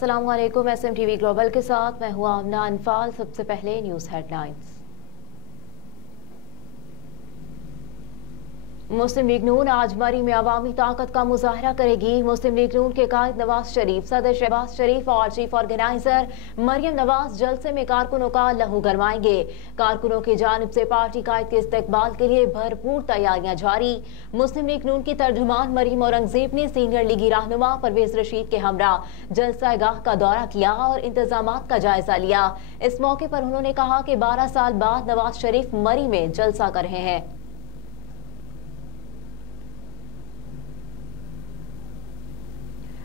अस्सलाम वालेकुम। SMTV global के साथ मैं हूँ आमना अनफाल। सबसे पहले न्यूज़ हेडलाइंस। मुस्लिम लीग नून आज मरी में अवामी ताकत का मुजाहरा करेगी। मुस्लिम लीग नून के कायद नवाज शरीफ, सदर शहबाज शरीफ और चीफ ऑर्गेनाइजर मरियम नवाज जलसे में कारकुनों का लहू गरमाएंगे। कारकुनों की जानिब से पार्टी कायद के इस्तकबाल के लिए भरपूर तैयारियां जारी। मुस्लिम लीग नून की तर्जुमान मरियम औरंगजेब ने सीनियर लीगी रहनुमा परवेज रशीद के हमरा जलसागाह का दौरा किया और इंतजामात का जायजा लिया। इस मौके पर उन्होंने कहा कि 12 साल बाद नवाज शरीफ मरी में जलसा कर रहे हैं।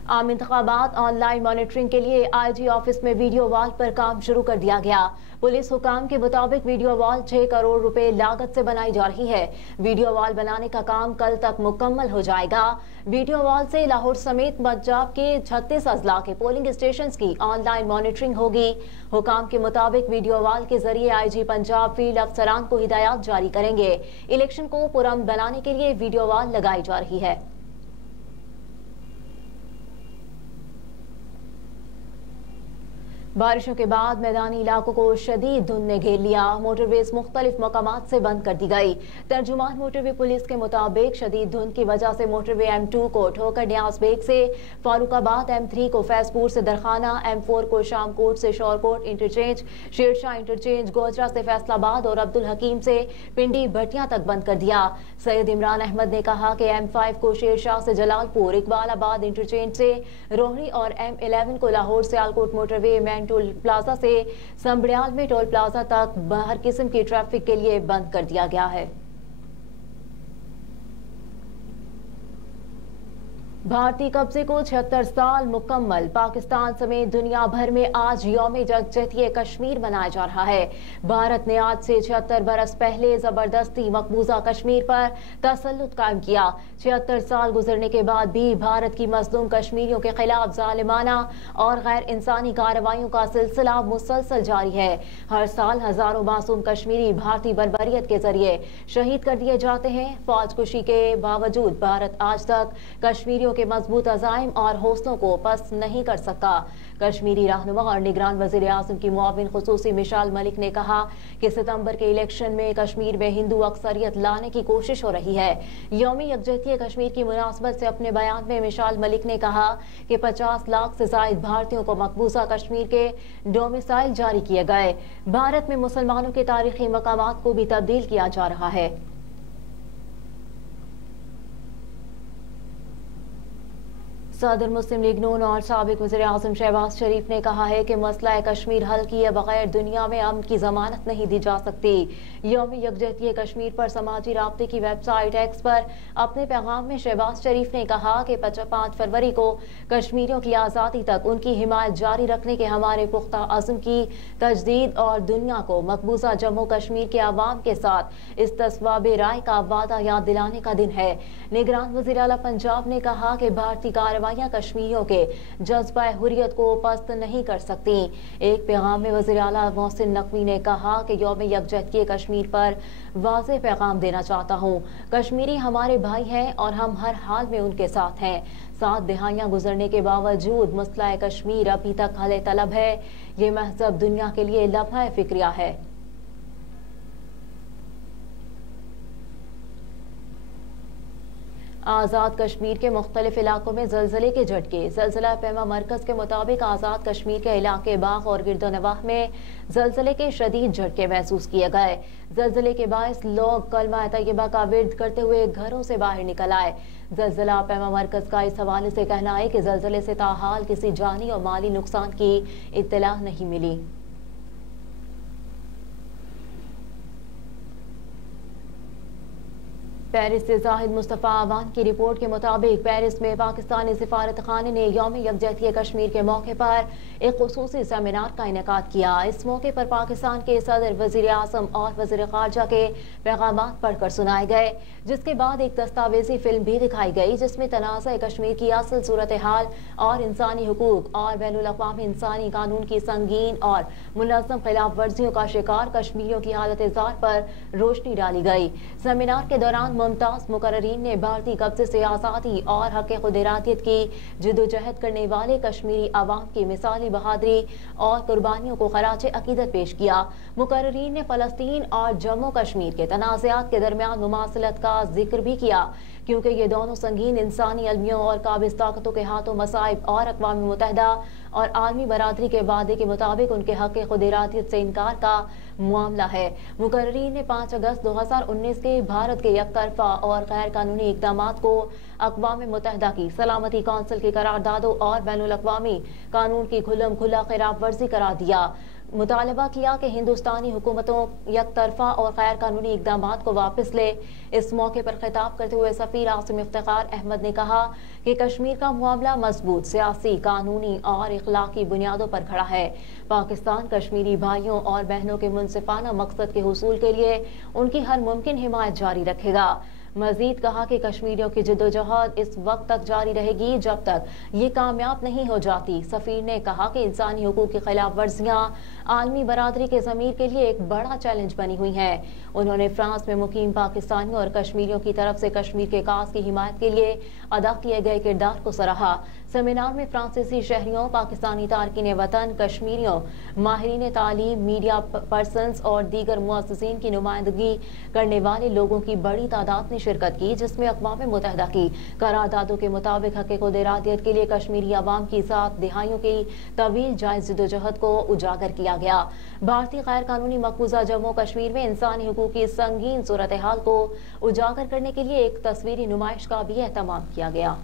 आम इंतखाबात ऑनलाइन मॉनिटरिंग के लिए IG ऑफिस में वीडियो वॉल पर काम शुरू कर दिया गया। पुलिस हुकाम के मुताबिक वीडियो वॉल 6 करोड़ रुपए लागत से बनाई जा रही है। वीडियो वॉल बनाने का काम कल तक मुकम्मल हो जाएगा। वीडियो वॉल से लाहौर समेत पंजाब के 36 अजला के पोलिंग स्टेशन की ऑनलाइन मॉनिटरिंग होगी। हुकाम के मुताबिक वीडियो वॉल के जरिए IG पंजाब फील्ड अफसरान को हिदायत जारी करेंगे। इलेक्शन को पुरअमन बनाने के लिए वीडियो वॉल लगाई जा रही है। बारिशों के बाद मैदानी इलाकों को शदीद धुंध ने घेर लिया। मोटरवेज मुख्तलिफ मकामात से बंद कर दी गई। तर्जुमान मोटरवे पुलिस के मुताबिक शदीद धुंध की वजह से मोटरवे M2 को ठोकर न्याज बेग से फारूकाबाद, M3 को फैजपुर से दरखाना, M4 को शामकोट से शौरकोट इंटरचेंज, शेरशाह इंटरचेंज, गोजरा से फैसलाबाद और अब्दुल हकीम से पिंडी भटियां तक बंद कर दिया। सैयद इमरान अहमद ने कहा कि M5 को शेरशाह से जलालपुर, इकबालाबाद इंटरचेंज से रोहनी और M11 को लाहौर से आलकोट मोटरवे मैन टोल प्लाजा से संबड़ियाल में टोल प्लाजा तक हर किस्म की ट्रैफिक के लिए बंद कर दिया गया है। भारतीय कब्जे को 76 साल मुकम्मल। पाकिस्तान समेत दुनिया भर में आज यौम यकजहती कश्मीर मनाया जा रहा है। भारत ने आज से 76 बरस पहले जबरदस्ती मकबूजा कश्मीर पर तसल्लुत कायम किया। 76 साल गुजरने के बाद भी भारत की मजलूम कश्मीरियों के खिलाफ जालिमाना और गैर इंसानी कार्रवाइयों का सिलसिला मुसलसल जारी है। हर साल हजारों मासूम कश्मीरी भारतीय बर्बरियत के जरिए शहीद कर दिए जाते हैं। फौजकुशी के बावजूद भारत आज तक कश्मीरियों के मजबूत अज़ाइम और हौसलों को पस्त नहीं कर सका। कश्मीरी रहनुमा और निगरान वज़ीर आज़म की मुआविन खुसूसी मिशाल मलिक ने कहा कि सितंबर के इलेक्शन में कश्मीर में हिंदू अक्सरियत लाने की कोशिश हो रही है। यौमी यकजहती कश्मीर की मुनासबत से अपने बयान में मिशाल मलिक ने कहा कि 50 लाख से ज़ायद भारतीयों को मकबूजा कश्मीर के डोमिसाइल जारी किए गए। भारत में मुसलमानों के तारीखी मकामात को भी तब्दील किया जा रहा है। सदर मुस्लिम लीग नून और साबिक वज़ीर आज़म शहबाज शरीफ ने कहा है कि मसला कश्मीर हल किए बगैर दुनिया में अमन की जमानत नहीं दी जा सकती। यौमी यकजहती कश्मीर पर समाजी राब्ते की वेबसाइट एक्स पर अपने पैगाम में शहबाज शरीफ ने कहा कि 5 फरवरी को कश्मीरियों की आज़ादी तक उनकी हिमायत जारी रखने के हमारे पुख्ता अज़्म की तजदीद और दुनिया को मकबूजा जम्मू कश्मीर के अवाम के साथ इस तस्वाब राय का वादा याद दिलाने का दिन है। निगरान वज़ीर आला पंजाब ने कहा कि भारतीय कार्रवाइयां कश्मीरियों के जज्बा हुर्रियत को पस्त नहीं कर सकती। एक पैगाम में वज़ीर आला मोहसिन नकवी ने कहा कि यौम यकजहती कश्मीर पर वाज़ेह पैगाम देना चाहता हूँ। कश्मीरी हमारे भाई हैं और हम हर हाल में उनके साथ हैं। 7 दिहाइयां गुजरने के बावजूद मसला कश्मीर अभी तक हले तलब है। ये महज़ब दुनिया के लिए लम्हा फिक्रिया है। आज़ाद कश्मीर के मुख्तलिफ इलाकों में ज़लज़ले के झटके। ज़लज़ला पैमा मरकज़ के मुताबिक आज़ाद कश्मीर के इलाके बाग और गिरदोनवाह में ज़लज़ले के शदीद झटके महसूस किए गए। ज़लज़ले के बायस लोग कलमा तैयबा का विर्द करते हुए घरों से बाहर निकल आए। ज़लज़ला पैमा मरकज़ का इस हवाले से कहना है कि ज़लज़ले से ताहाल किसी जानी और माली नुकसान की इत्तला नहीं मिली। पेरिस से जाहिद मुस्तफ़ा अवान की रिपोर्ट के मुताबिक पेरिस में पाकिस्तानी सिफारत खाने ने यौम यकजहती कश्मीर के मौके पर एक खुसूसी सेमिनार का इनेकाद किया। इस मौके पर पाकिस्तान के सदर, वज़ीर आज़म और वज़ीर ख़ारजा के पैगामात पढ़कर सुनाए गए, जिसके बाद एक दस्तावेजी फिल्म भी दिखाई गई जिसमें तनाज़ा कश्मीर की असल सूरत हाल और इंसानी हुकूक और बैनुल अक़वामी इंसानी कानून की संगीन और मुनज़्ज़म खिलाफ वर्जियों का शिकार कश्मीरियों की हालत ज़ार पर रोशनी डाली गई। सेमिनार के दौरान मुमताज़ मुकर्ररीन ने भारतीय कब्जे से आज़ादी और हक़ खुद इरादियत की जिद्दोजहद करने वाले कश्मीरी अवाम की मिसाली बहादुरी और कुर्बानियों को खराज अकीदत पेश किया। मुकर्ररीन ने फ़लस्तीन और जम्मू कश्मीर के तनाज़ात के दरमियान मुमासलत का जिक्र भी किया, क्योंकि ये दोनों संगीन इंसानी अलमियों और काबिज़ ताकतों के हाथों मसाइब और अक़वाम मुत्तहिदा और आलमी बरादरी के वादे के मुताबिक उनके हक़ खुद इरादियत से इनकार का मामला है। मुकर्ररीन ने 5 अगस्त 2019 के भारत के यकतरफा और गैर कानूनी इक़दामात को अक़वाम मुत्तहिदा की सलामती कौंसिल की करारदादों और बैनुल अक़वामी कानून की खुल्लम खुला खिलाफ वर्जी करार दिया। मुतालबा किया कि हिंदुस्तानी हुकूमतों यकतरफा और गैर कानूनी इक़दामात को वापस ले। इस मौके पर खिताब करते हुए सफ़ीर आसिम इफ्तिखार अहमद ने कहा कि कश्मीर का मामला मजबूत सियासी, कानूनी और इखलाकी बुनियादों पर खड़ा है। पाकिस्तान कश्मीरी भाइयों और बहनों के मुनसिफाना मकसद के हुसूल के लिए उनकी हर मुमकिन हिमायत जारी रखेगा। मजीद कहा कि कश्मीरियों की जिद्दोजहद इस वक्त तक जारी रहेगी जब तक ये कामयाब नहीं हो जाती। सफ़ीर ने कहा कि इंसानी हुकूक की खिलाफ वर्जियाँ आलमी बरादरी के ज़मीर के लिए एक बड़ा चैलेंज बनी हुई हैं। उन्होंने फ्रांस में मुकीम पाकिस्तानियों और कश्मीरियों की तरफ से कश्मीर के काज की हिमायत के लिए अदा किए गए किरदार को सराहा। सेमिनार में फ्रांसीसी शहरियों, पाकिस्तानी तारकीन वतन, कश्मीरियों, माहिरीन तालीम, मीडिया पर्सन्स और दीगर मुअस्सिसीन की नुमाइंदगी करने वाले लोगों की बड़ी तादाद ने शिरकत की, जिसमें अक़वाम मुत्तहिदा की करारदादों के मुताबिक हक़ खुद इरादियत के लिए कश्मीरी अवाम की 7 दिहाइयों की तवील जायज़ जिद्दोजहद को उजागर किया गया। भारतीय गैर कानूनी मकबूजा जम्मू कश्मीर में इंसानी हुकूक की संगीन सूरत हाल को उजागर करने के लिए एक तस्वीरी नुमाइश का भी एहतमाम किया गया।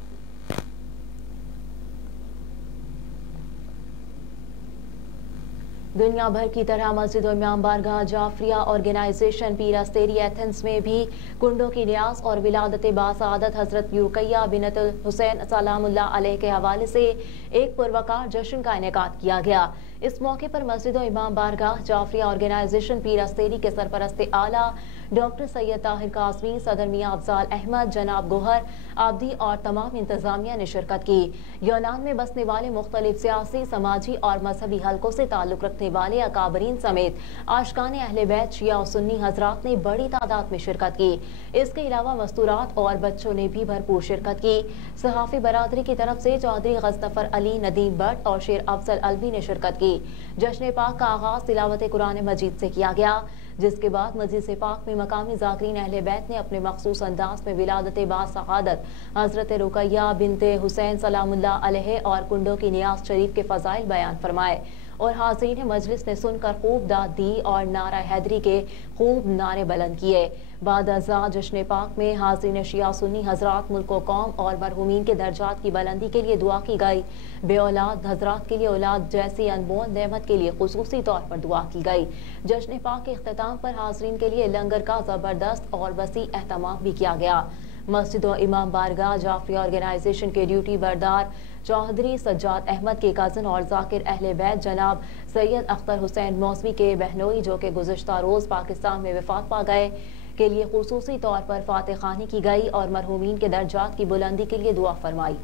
दुनिया भर की तरह मस्जिद और इमाम बारगाह जाफरिया ऑर्गेनाइजेशन पीर अस्तरी एथेंस में भी कुंडों की न्यास और विलादत बासआदत हजरत रुकैया बिनत हुसैन सलामुल्लाह अलैह के हवाले से एक पुरवकार जश्न का इनेकाद किया गया। इस मौके पर मस्जिद और इमाम बारगाह जाफरिया ऑर्गेनाइजेशन पीर अस्तरी के सरपरस्त आला डॉक्टर सैयद ताहिर काज़मी, सदर मियां अफजाल अहमद, जनाब गोहर आब्दी और तमाम इंतजामिया ने शिरकत की। यूनान में बसने वाले मुख्तलिफ सियासी, समाजी और मजहबी हलकों से ताल्लुक रखने वाले अकाबरीन समेत आशिकान अहले बैत, शिया और सुन्नी हजरात ने बड़ी तादाद में शिरकत की। इसके अलावा मस्तूरात और बच्चों ने भी भरपूर शिरकत की। सहाफ़ी बरादरी की तरफ से चौधरी गजनफर अली, नदीम भट्ट और शेर अफजल अलवी ने शिरकत की। जश्न पाक का आगाज तिलावत कुरान मजीद से किया गया, जिसके बाद मस्जिद से पाक में मकामी ज़ाकिरीन अहले बैत ने अपने मखसूस अंदाज में विलादत बासआदत हजरत रुकैया बिनते हुसैन सलामुल्लाह अलैह और कुंडों की नियाज शरीफ के फ़ज़ाइल बयान फरमाए और हाज़रीन मजलिस ने सुनकर खूब दाद दी और नारा हैदरी के खूब नारे बुलंद किए। बाद अज़ा जश्न पाक में हाज़रीन शिया सुन्नी हजरात, मुल्क कौम और मरहूमीन के दर्जात की बुलंदी के लिए दुआ की गई। बे औलाद हजरात के लिए औलाद जैसी अनमोल नेमत के लिए खुसूसी तौर पर दुआ की गई। जश्न पाक के इख्तिताम पर हाज़रीन के लिए लंगर का ज़बरदस्त और वसी एहतमाम भी किया गया। मस्जिद और इमाम बारगाह जाफरिया ऑर्गेनाइजेशन के ड्यूटी बरदार चौधरी सज्जाद अहमद के कज़न और ज़ाकिर अहले बैत जनाब सैयद अख्तर हुसैन मौसवी के बहनोई, जो कि गुज़िश्ता रोज़ पाकिस्तान में वफ़ात पा गए, के लिए खुसूसी तौर पर फातिह खानी की गई और मरहूमीन के दर्जात की बुलंदी के लिए दुआ फरमाई।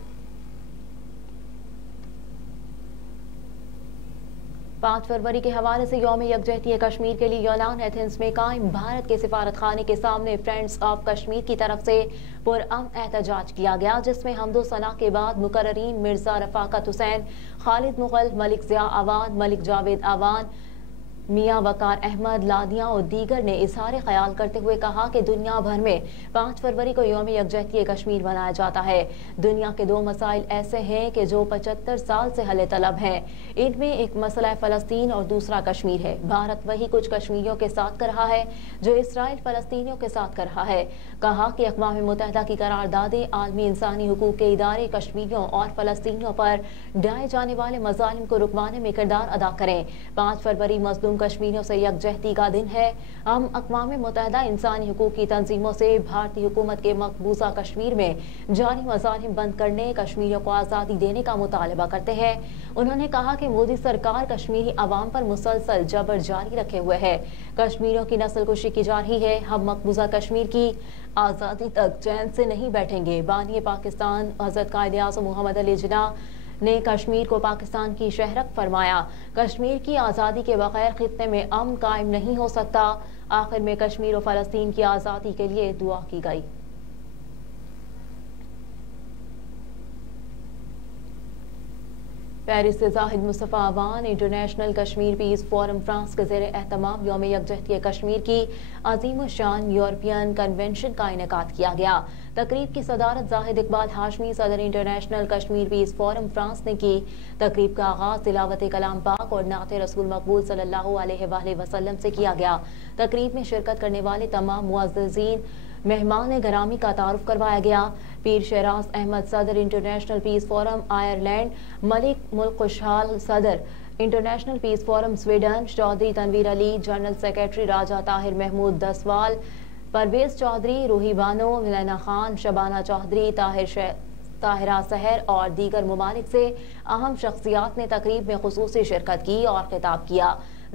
5 फरवरी के हवाले से यौम यकजहती कश्मीर के लिए यूनान एथेंस में कायम भारत के सिफारत खाने के सामने फ्रेंड्स ऑफ कश्मीर की तरफ से पुरअमन एहतजाज किया गया, जिसमें हम्दो सना के बाद मुकर्ररीन मिर्जा रफाकत हुसैन, खालिद मुगल, मलिक ज़िया अवान, मलिक जावेद अवान, मियां वकार अहमद लादिया और दीगर ने इजहार ख्याल करते हुए कहा कि दुनिया भर में 5 फरवरी को यौम यकजहती कश्मीर मनाया जाता है। दुनिया के 2 मसाइल ऐसे हैं कि जो 75 साल से हले तलब हैं। इनमें एक मसला फ़लस्तीन और दूसरा कश्मीर है। भारत वही कुछ कश्मीरियों के साथ कर रहा है जो इसराइल फ़लस्तीनियों के साथ कर रहा है। कहा कि अक़वाम मुत्तहिदा की करारदादें आलमी इंसानी हुकूक के इदारे कश्मीरियों और फ़लस्तीनियों पर ढाए जाने वाले मज़ालिम को रुकवाने में किरदार अदा करें। 5 फरवरी मज़लूम कश्मीरियों से यकजहती का दिन है। हम अक़वाम मुत्तहिदा इंसानी हुकूक की तंजीमों से भारतीय हुकूमत के मकबूजा कश्मीर में जारी मज़ालिम बंद करने, कश्मीरियों को आज़ादी देने का मुतालबा करते हैं। उन्होंने कहा कि मोदी सरकार कश्मीरी अवाम पर मुसलसल जबर जारी रखे हुए है। कश्मीरियों की नस्ल कुशी की जा रही है। हम मकबूजा कश्मीर की आज़ादी तक चैन से नहीं बैठेंगे। बानी पाकिस्तान हज़रत कायदे आज़म मोहम्मद अली जिन्ना ने कश्मीर को पाकिस्तान की शहरक फरमाया। कश्मीर की आज़ादी के बगैर खित्ते में अमन कायम नहीं हो सकता। आखिर में कश्मीर और फ़लस्तीन की आज़ादी के लिए दुआ की गई। پیرس سے زاہد مصطفیٰ عوان انٹرنیشنل کشمیر پیس فورم فرانس کے زیر اہتمام یوم یکجہتی کشمیر کی عظیم الشان یورپین کنونشن کا انعقاد کیا گیا۔ تقریب کی صدارت زاہد اقبال ہاشمی صدر انٹرنیشنل کشمیر پیس فورم فرانس نے کی۔ تقریب کا آغاز تلاوت کلام پاک اور نعت رسول مقبول صلی اللہ علیہ وآلہ وسلم سے کیا گیا۔ تقریب میں شرکت کرنے والے تمام معززین مہمان گرامی کا تعارف کروایا گیا۔ پیر شیراز احمد صدر international peace forum Ireland, Malik Malik Khushhal صدر international peace forum Sweden, Chaudhry Tanveer Ali general secretary, Raja Tahir Mahmood Daswal, Pervez Chaudhry, Ruhi Bano, Malina Khan, Shabana Chaudhry, Tahira Sahar اور دیگر ممالک سے اہم شخصیات نے تقریب میں خصوصی شرکت کی اور خطاب کیا۔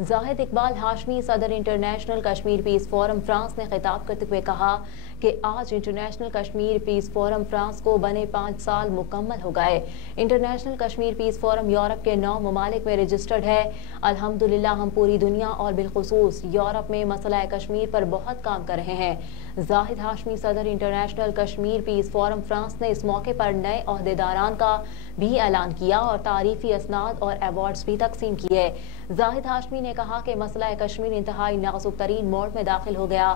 زاہد اقبال ہاشمی صدر انٹرنیشنل کشمیر پیس فورم فرانس نے خطاب کرتے ہوئے کہا کہ آج انٹرنیشنل کشمیر پیس فورم فرانس کو بنے 5 سال مکمل ہو گئے۔ انٹرنیشنل کشمیر پیس فورم یورپ کے 9 ممالک میں رجسٹرڈ ہے۔ الحمدللہ ہم پوری دنیا اور بالخصوص یورپ میں مسئلہ کشمیر پر بہت کام کر رہے ہیں۔ زاہد ہاشمی صدر انٹرنیشنل کشمیر پیس فورم فرانس نے اس موقع پر نئے عہدیداران کا بھی اعلان کیا اور تعریفی اسناد اور ایوارڈز بھی تقسیم کیے۔ زاہد ہاشمی نے کہا کہ مسئلہ کشمیر انتہائی نازک ترین موڑ میں داخل ہو گیا۔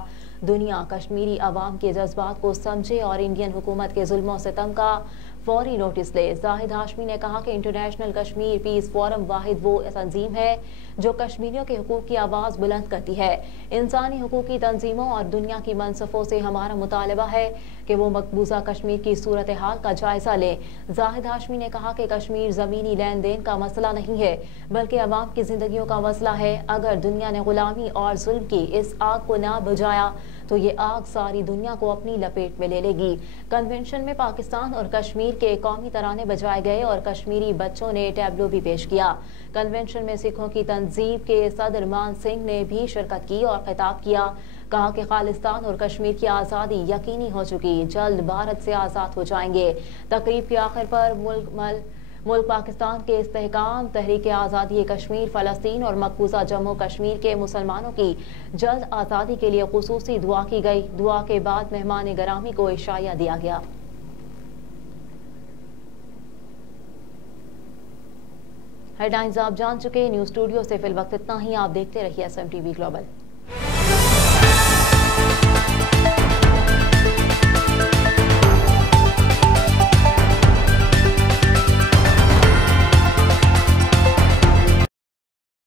دنیا کشمیری عوام کے جذبات کو سمجھے اور انڈین حکومت کے ظلم و ستم کا فوری نوٹس لے۔ زاہد ہاشمی نے کہا کہ انٹرنیشنل کشمیر پیس فورم واحد وہ تنظیم ہے جو کشمیریوں کے حقوق کی آواز بلند کرتی ہے۔ انسانی حقوقی تنظیموں اور دنیا کی منصفوں سے ہمارا مطالبہ ہے کہ وہ مقبوضہ کشمیر کی صورتحال کا جائزہ لیں۔ زاہد ہاشمی نے کہا کہ کشمیر زمینی لین دین کا مسئلہ نہیں ہے بلکہ عوام کی زندگیوں کا مسئلہ ہے۔ اگر دنیا نے غلامی اور ظلم کی اس آگ کو نہ بجھایا تو یہ آگ ساری دنیا کو اپنی لپیٹ میں لے لے گی۔ کنونشن میں پاکستان اور کشمیر کے قومی ترانے بجائے گئے اور کشمیری بچوں نے ٹیبلو بھی پیش کیا۔ کنونشن میں سکھوں کی تنظیم کے صدر مان سنگھ نے بھی شرکت کی اور خطاب کیا۔ کہا کہ خالصتان اور کشمیر کی آزادی یقینی ہو چکی، جلد بھارت سے آزاد ہو جائیں گے۔ تقریب کے آخر پر ملک پاکستان کے استحکام، تحریک آزادی کشمیر، فلسطین اور مقبوضہ جموں کشمیر کے مسلمانوں کی جلد آزادی کے لیے خصوصی دعا کی گئی۔ دعا کے بعد مہمان گرامی کو عشائیہ دیا گیا۔ ہیڈ لائنز آپ جان چکے، نیوز اسٹوڈیو سے فی الوقت اتنا ہی۔ آپ دیکھتے رہیے SMTV گلوبل۔